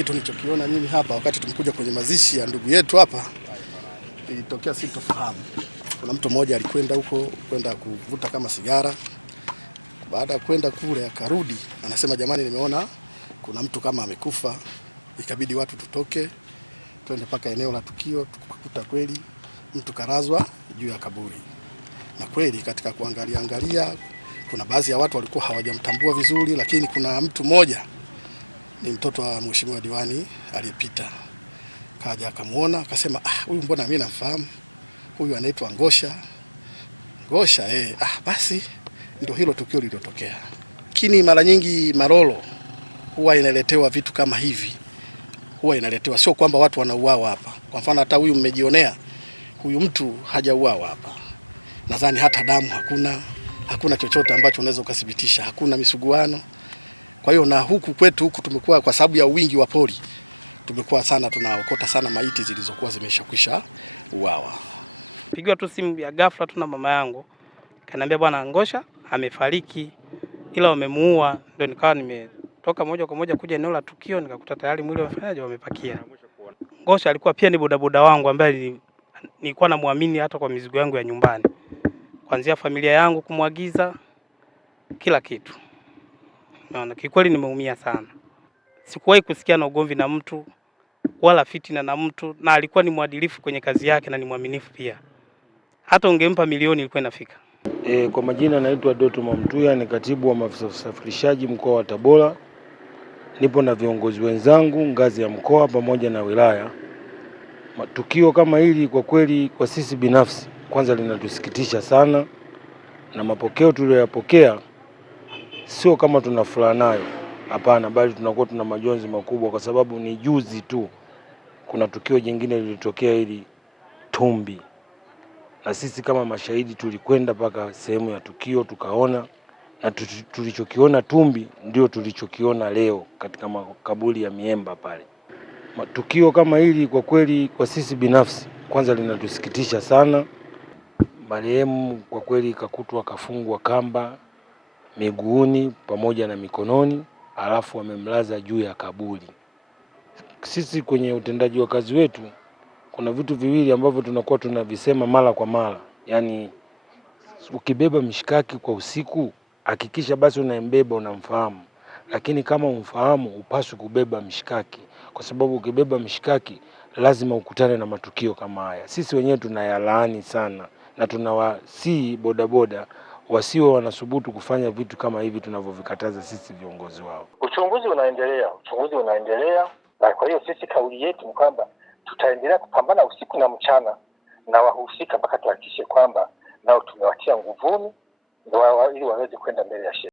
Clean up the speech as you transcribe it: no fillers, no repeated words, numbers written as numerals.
kitu nilichokiona mimi hapa wakati tumekuja kwenye mazishi ya ndugu yetu hapa, ilitokea sintofahamu. Kuna mtu mmoja alikwenda huko kwenda kuvuta kama sigara. Baada ya kwenda kule akarudi, anasema jamani, nimeona kuna mtu kama amekufa. Ikabidi watu tutoke twende mpaka eneo la tukio, tukakuta kweli mtu karazwa juu ya kaburi. Na kweli katika kuangalia kuna baadhi ya watu walikuwa hawajamtambua vizuri, lakini kuna mtu mmoja ni mtoto wa mheshimiwa diwani aliyepita. Kaja akamuona akasema, huyu mbona mimi namfahamu. Huyu anaitwa Ngosha. Basi ndio hilo tukio lililotokea. Lakini mara nyingi Marolo huwa inaletewa vitu kama hivi. Huwa inaletewa, sio kwamba watu wanauawa hapa. Kwa mfano hata huyu mmejionea, huyu mtu hajauawa hapa. Nadhani hata damu hakuna chochote ambacho unaweza ukathibitisha, hakuna misuguano. Kwa hiyo na huku kwetu huku tumekuwa, kwa sababu ya wingi wa pori, tumekuwa sana tunaokota sana maiti zilizokuwa zimeshakwisha uawa. Pigiwa tu simu ya ghafla tu na mama yangu. Kaniambia bwana Ngosha amefariki, ila wamemuua. Ndio nikawa nimetoka moja kwa moja kuja eneo la tukio, nikakuta tayari mwili wafanyaje wamepakia. Ngosha alikuwa pia ni bodaboda wangu ambaye nilikuwa namuamini hata kwa mizigo yangu ya nyumbani. Kuanzia familia yangu kumwagiza kila kitu. Naona kikweli nimeumia sana. Sikuwahi kusikia na ugomvi na mtu wala fitina na mtu, na alikuwa ni mwadilifu kwenye kazi yake na ni mwaminifu pia. Hata ungempa milioni ilikuwa inafika. Kwa majina naitwa Doto Mamtuya, ni katibu wa maafisa usafirishaji mkoa wa Tabora. Nipo na viongozi wenzangu ngazi ya mkoa pamoja na wilaya. Tukio kama hili kwa kweli kwa sisi binafsi kwanza linatusikitisha sana, na mapokeo tuliyoyapokea sio kama tuna furaha nayo, hapana, bali tunakuwa tuna majonzi makubwa, kwa sababu ni juzi tu kuna tukio jingine lilitokea hili Tumbi, na sisi kama mashahidi tulikwenda mpaka sehemu ya tukio tukaona, na tulichokiona Tumbi ndio tulichokiona leo katika makaburi ya Miemba pale. Tukio kama hili kwa kweli kwa sisi binafsi kwanza linatusikitisha sana. Marehemu kwa kweli kakutwa kafungwa kamba miguuni pamoja na mikononi, alafu wamemlaza juu ya kaburi. Sisi kwenye utendaji wa kazi wetu kuna vitu viwili ambavyo tunakuwa tunavisema mara kwa mara. Yaani ukibeba mishikaki kwa usiku, hakikisha basi unayembeba unamfahamu. Lakini kama umfahamu upaswi kubeba mishikaki, kwa sababu ukibeba mishikaki lazima ukutane na matukio kama haya. Sisi wenyewe tunayalaani sana, na tunawasihi bodaboda wasiwe wanasubutu kufanya vitu kama hivi tunavyovikataza sisi viongozi wao. Uchunguzi unaendelea, na kwa hiyo sisi kauli yetu ni kwamba tutaendelea kupambana usiku na mchana na wahusika mpaka tuhakikishe kwamba nao tumewatia nguvuni ili waweze kwenda mbele ya sheria.